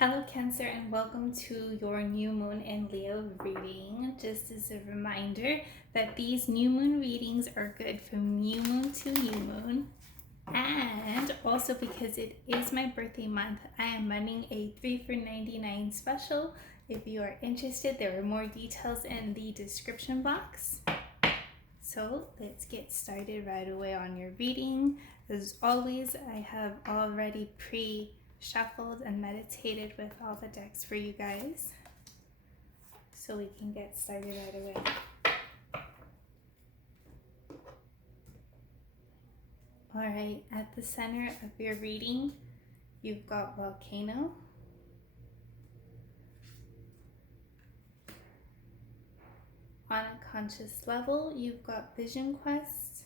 Hello Cancer, and welcome to your new moon in Leo reading. Just as a reminder that these new moon readings are good from new moon to new moon, and also because it is my birthday month, I am running a 3 for $99 special. If you are interested, there are more details in the description box. So let's get started right away on your reading. As always, I have already shuffled and meditated with all the decks for you guys, so we can get started right away. All right, at the center of your reading, you've got Volcano. On a conscious level, you've got Vision Quest.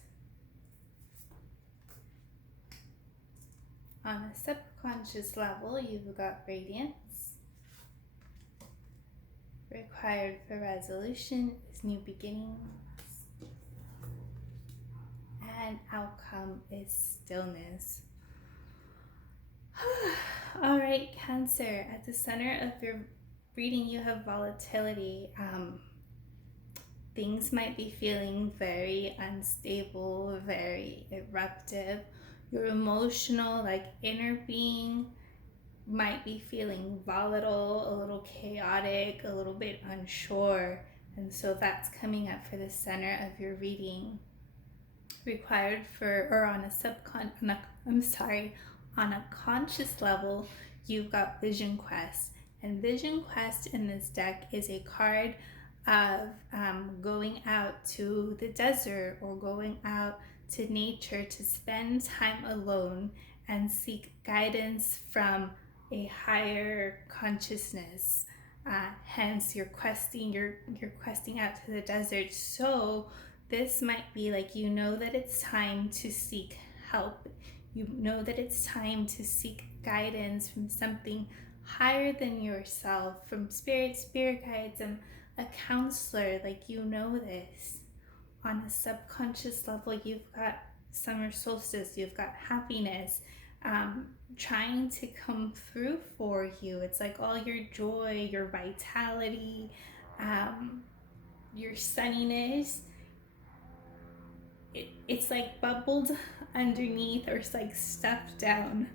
On a subconscious level, you've got Radiance. Required for resolution is New Beginnings. And outcome is Stillness. All right, Cancer, at the center of your reading, you have Volatility. Things might be feeling very unstable, very eruptive. Your emotional, inner being might be feeling volatile, a little chaotic, a little bit unsure. And so that's coming up for the center of your reading. Required for, or on a conscious level, you've got Vision Quest. And Vision Quest in this deck is a card of going out to the desert or going out to nature to spend time alone and seek guidance from a higher consciousness. Hence, you're questing out to the desert. So this might be like, you know that it's time to seek help. You know that it's time to seek guidance from something higher than yourself, from spirit guides, and a counselor. Like, you know this. On a subconscious level, you've got summer solstice, you've got happiness trying to come through for you. It's like all your joy, your vitality, your sunniness, it's like bubbled underneath, or it's like stuffed down.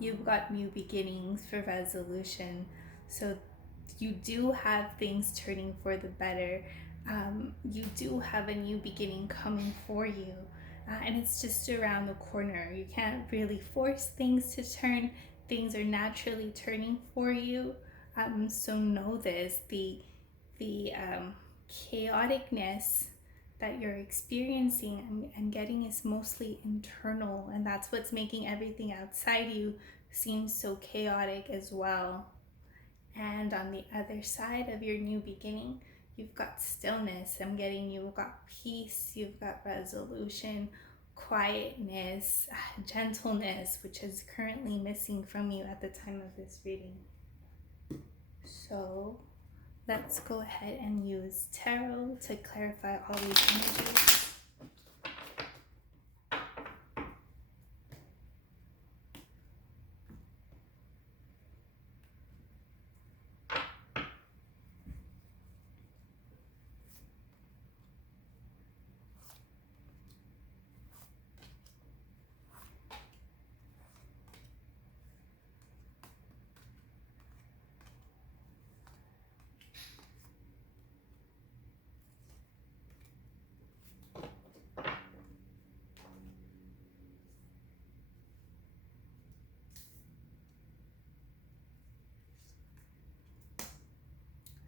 You've got new beginnings for resolution. So you do have things turning for the better. You do have a new beginning coming for you. And it's just around the corner. You can't really force things to turn. Things are naturally turning for you. So know this, the chaoticness that you're experiencing and getting is mostly internal, and that's what's making everything outside you seem so chaotic as well. And on the other side of your new beginning, you've got stillness. You've got peace, you've got resolution, quietness, gentleness, which is currently missing from you at the time of this reading. So let's go ahead and use tarot to clarify all these energies.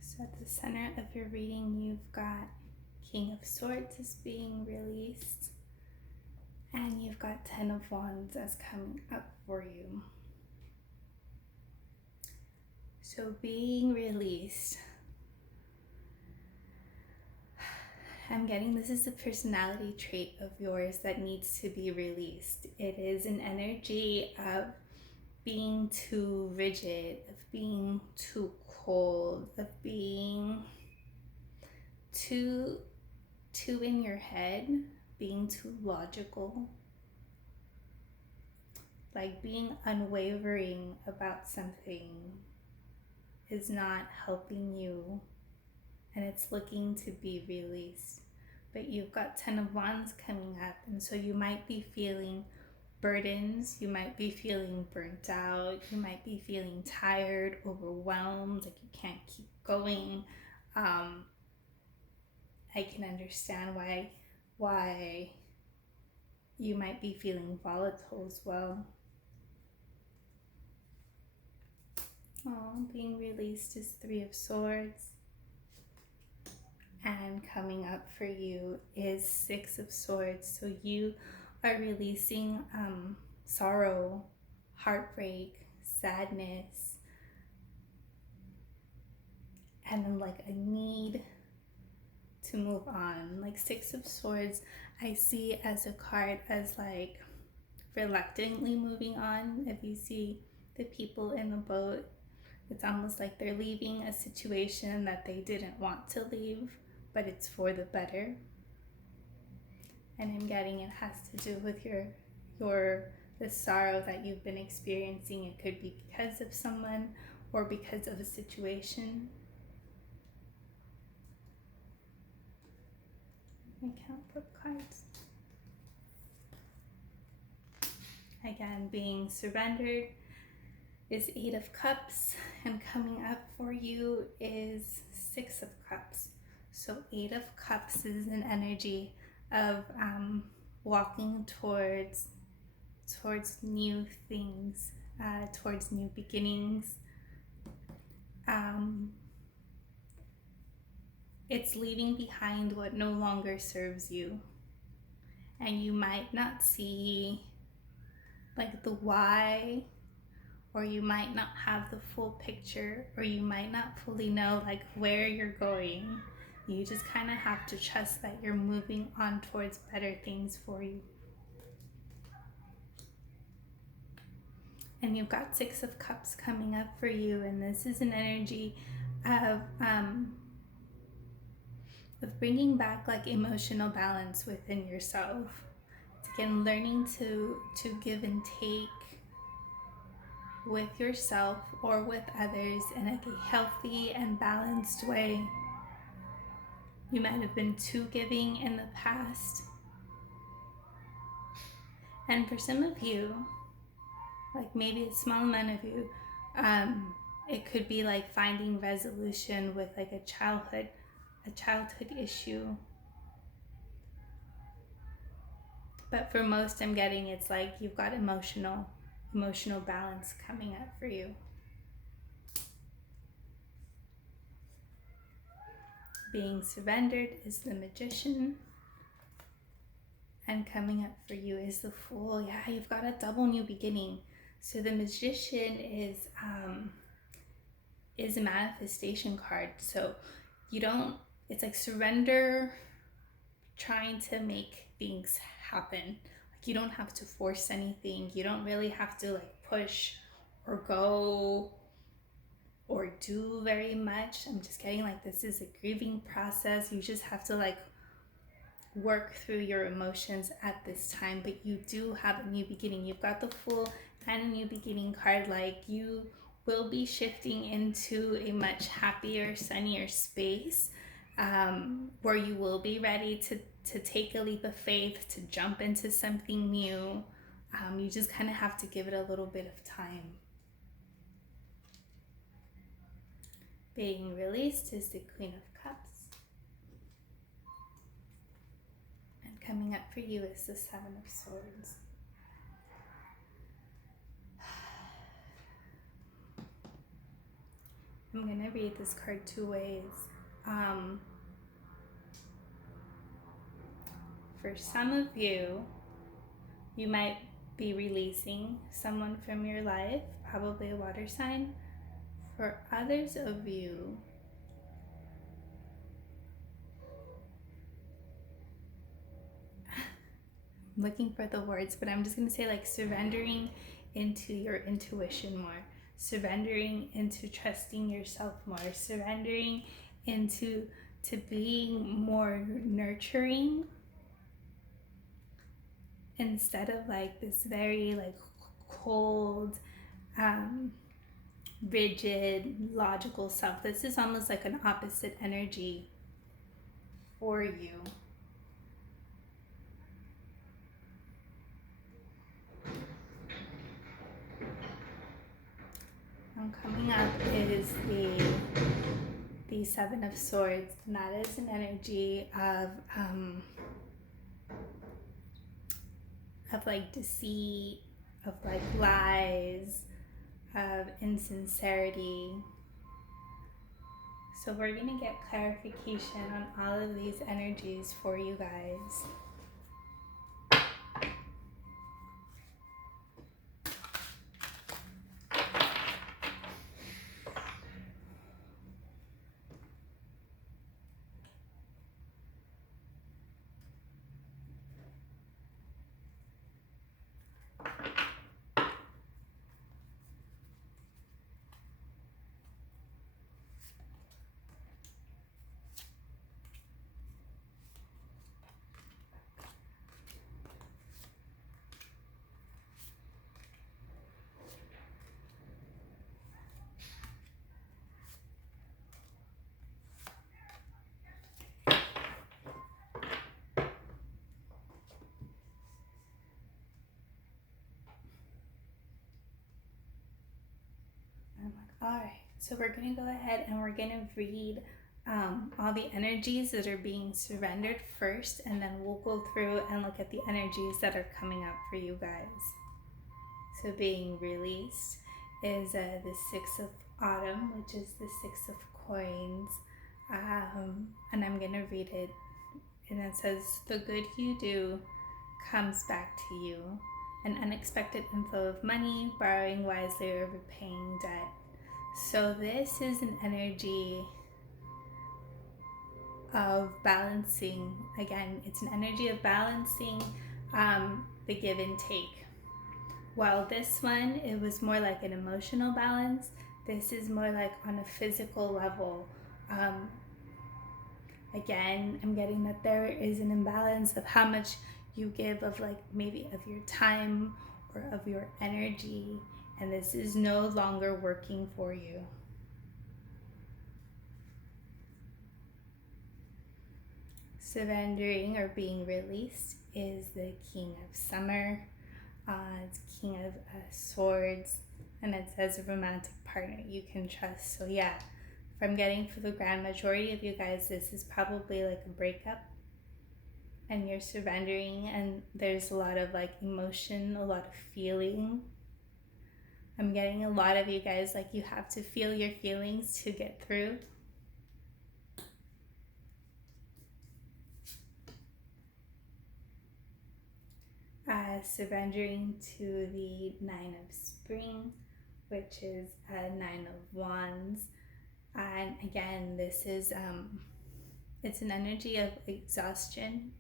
So at the center of your reading, you've got King of Swords is being released, and you've got Ten of Wands as coming up for you. So being released, I'm getting this is a personality trait of yours that needs to be released. It is an energy of being too rigid, of being too cold, of being too in your head, being too logical. like being unwavering about something is not helping you, and it's looking to be released. But you've got 10 of Wands coming up, and so you might be feeling burdens, you might be feeling burnt out, you might be feeling tired, overwhelmed, like you can't keep going. I can understand why you might be feeling volatile as well. Being released is 3 of Swords. And coming up for you is 6 of Swords. So you are releasing sorrow, heartbreak, sadness, and then like a need to move on. Like 6 of Swords, I see as a card as like reluctantly moving on. If you see the people in the boat, it's almost like they're leaving a situation that they didn't want to leave, but it's for the better. And I'm getting it has to do with the sorrow that you've been experiencing. It could be because of someone or because of a situation. I can't put cards. Again, being surrendered is 8 of Cups, and coming up for you is 6 of Cups. So 8 of Cups is an energy of walking towards new things, towards new beginnings. It's leaving behind what no longer serves you, and you might not see like the why, or you might not have the full picture, or you might not fully know like where you're going. You just kind of have to trust that you're moving on towards better things for you. And you've got 6 of Cups coming up for you, and this is an energy of bringing back like emotional balance within yourself. It's again learning to give and take with yourself or with others in a healthy and balanced way. You might have been too giving in the past, and for some of you, like maybe a small amount of you, it could be like finding resolution with like a childhood issue. But for most, I'm getting it's like you've got emotional balance coming up for you. Being surrendered is the Magician, and coming up for you is the Fool. Yeah, you've got a double new beginning. So the Magician is a manifestation card. So it's like surrender, trying to make things happen. Like you don't have to force anything. You don't really have to like push or go or do very much. I'm just getting like this is a grieving process. You just have to like work through your emotions at this time, but you do have a new beginning. You've got the Fool and a new beginning card. Like you will be shifting into a much happier, sunnier space, where you will be ready to take a leap of faith, to jump into something new. You just kind of have to give it a little bit of time. Being released is the Queen of Cups. And coming up for you is the 7 of Swords. I'm going to read this card 2 ways. For some of you, you might be releasing someone from your life, probably a water sign. For others of you, I'm looking for the words, but I'm just going to say like surrendering into your intuition more, surrendering into trusting yourself more, surrendering into being more nurturing instead of like this very like cold, um, rigid, logical self. This is almost like an opposite energy for you. Coming up is the Seven of Swords, and that is an energy of like deceit, of like lies, of insincerity. So we're gonna get clarification on all of these energies for you guys. All right, so we're gonna go ahead and we're gonna read all the energies that are being surrendered first, and then we'll go through and look at the energies that are coming up for you guys. So being released is the Six of Autumn, which is the Six of Coins, and I'm gonna read it, and it says, "The good you do comes back to you, an unexpected inflow of money, borrowing wisely, or repaying debt." So this is an energy of balancing. Again, it's an energy of balancing the give and take. While this one, it was more like an emotional balance, this is more like on a physical level. Again, I'm getting that there is an imbalance of how much you give of like maybe of your time or of your energy, and this is no longer working for you. Surrendering or being released is the King of Summer. It's King of Swords, and it says a romantic partner you can trust. So yeah, if I'm getting for the grand majority of you guys, this is probably like a breakup, and you're surrendering, and there's a lot of like emotion, a lot of feeling. I'm getting a lot of you guys like you have to feel your feelings to get through. Surrendering to the Nine of Spring, which is a Nine of Wands. And again, this is it's an energy of exhaustion.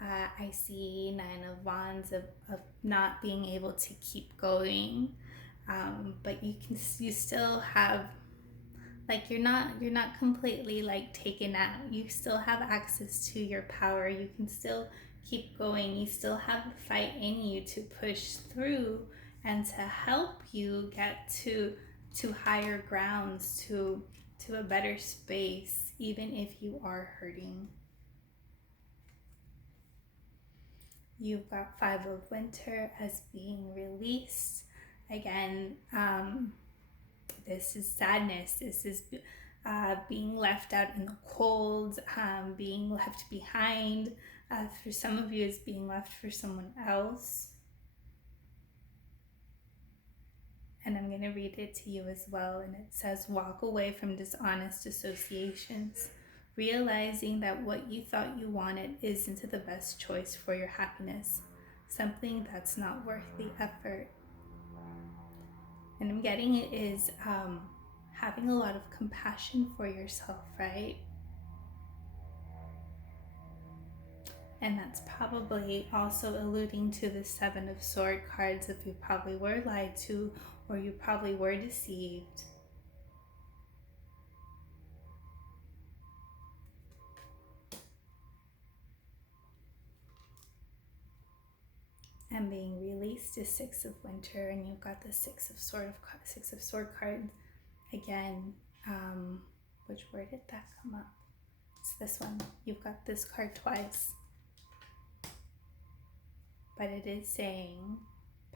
I see Nine of Wands of not being able to keep going, but you still have like you're not completely like taken out. You still have access to your power. You can still keep going. You still have the fight in you to push through and to help you get to higher grounds, to a better space, even if you are hurting. You've got Five of Winter as being released. Again, this is sadness. This is being left out in the cold, being left behind. For some of you, it's being left for someone else. And I'm going to read it to you as well. And it says, "Walk away from dishonest associations, realizing that what you thought you wanted isn't the best choice for your happiness, something that's not worth the effort." And I'm getting it is having a lot of compassion for yourself, right? And that's probably also alluding to the Seven of Swords cards if you probably were lied to or you probably were deceived. and being released is Six of Winter, and you've got the Six of Sword card again. Which word did that come up? It's this one. You've got this card twice, but it is saying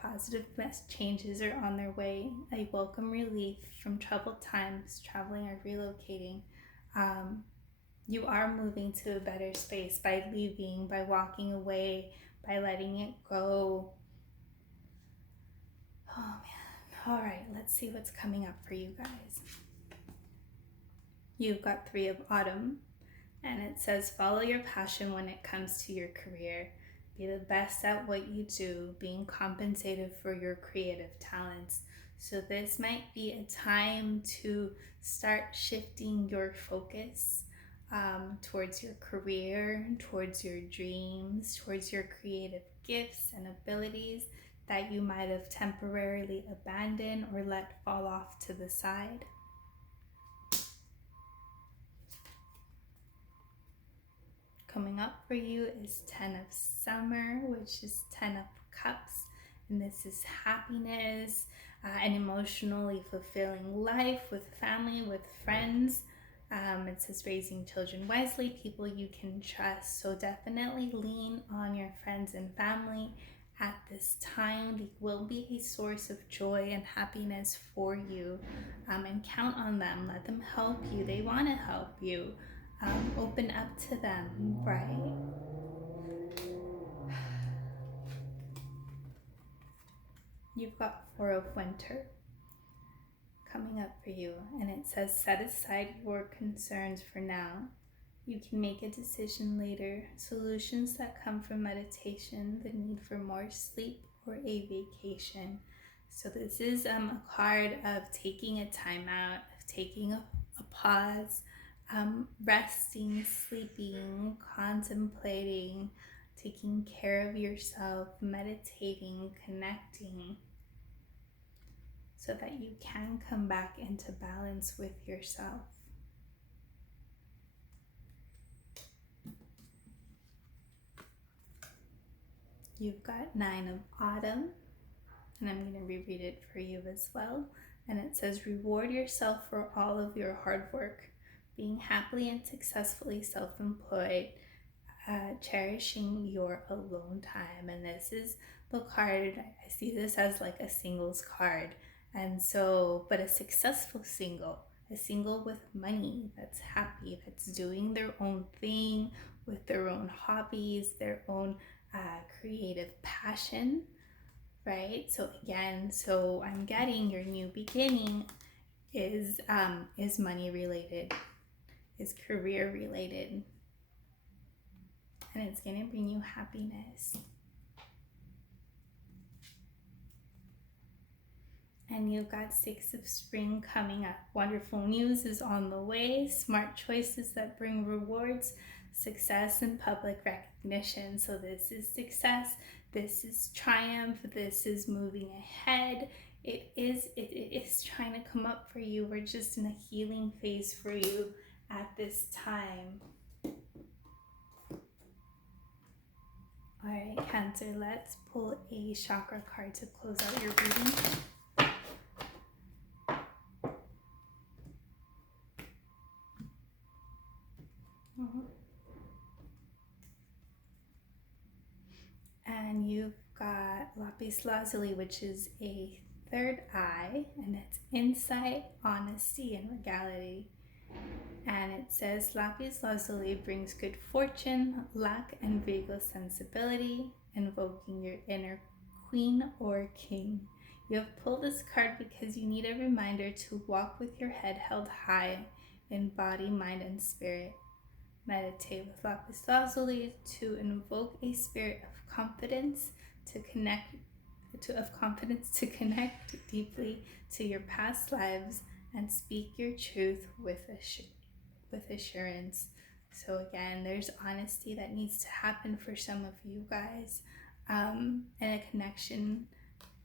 positive changes are on their way. A welcome relief from troubled times, traveling or relocating. You are moving to a better space by leaving, by walking away, by letting it go. Oh man. All right, let's see what's coming up for you guys. You've got Three of Autumn, and it says follow your passion when it comes to your career. Be the best at what you do, being compensated for your creative talents. So this might be a time to start shifting your focus towards your career, towards your dreams, towards your creative gifts and abilities that you might have temporarily abandoned or let fall off to the side. Coming up for you is 10 of Summer, which is 10 of Cups, and this is happiness, an emotionally fulfilling life with family, with friends. It says raising children wisely, people you can trust. So definitely lean on your friends and family at this time. They will be a source of joy and happiness for you, and count on them. Let them help you. They want to help you. Open up to them, right? You've got Four of Winter coming up for you, and it says set aside your concerns for now. You can make a decision later. Solutions that come from meditation, the need for more sleep, or a vacation. So this is a card of taking a time out, of taking a pause, resting, sleeping, contemplating, taking care of yourself, meditating, connecting, so that you can come back into balance with yourself. You've got Nine of Autumn, and I'm going to reread it for you as well. And it says, reward yourself for all of your hard work, being happily and successfully self-employed, cherishing your alone time. And this is the card, I see this as like a singles card. And so, but a successful single, a single with money, that's happy, that's doing their own thing with their own hobbies, their own creative passion, right? So again, so I'm getting your new beginning is money related, is career related, and it's going to bring you happiness. And you've got Six of Spring coming up. Wonderful news is on the way. Smart choices that bring rewards, success, and public recognition. So this is success. This is triumph. This is moving ahead. It is trying to come up for you. We're just in a healing phase for you at this time. All right, Cancer, let's pull a chakra card to close out your reading. And you've got lapis lazuli, which is a third eye, and it's insight, honesty, and regality. And it says lapis lazuli brings good fortune, luck, and regal sensibility, invoking your inner queen or king. You have pulled this card because you need a reminder to walk with your head held high in body, mind, and spirit. Meditate with lapis lazuli to invoke a spirit of confidence to connect deeply to your past lives and speak your truth with assurance. So again, there's honesty that needs to happen for some of you guys, and a connection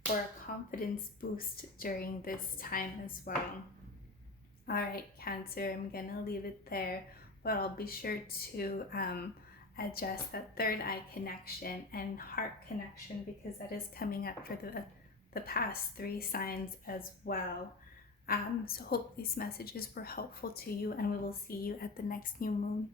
or a confidence boost during this time as well. All right, Cancer, I'm gonna leave it there, but I'll be sure to adjust that third eye connection and heart connection, because that is coming up for the past 3 signs as well. So hope these messages were helpful to you, and we will see you at the next new moon.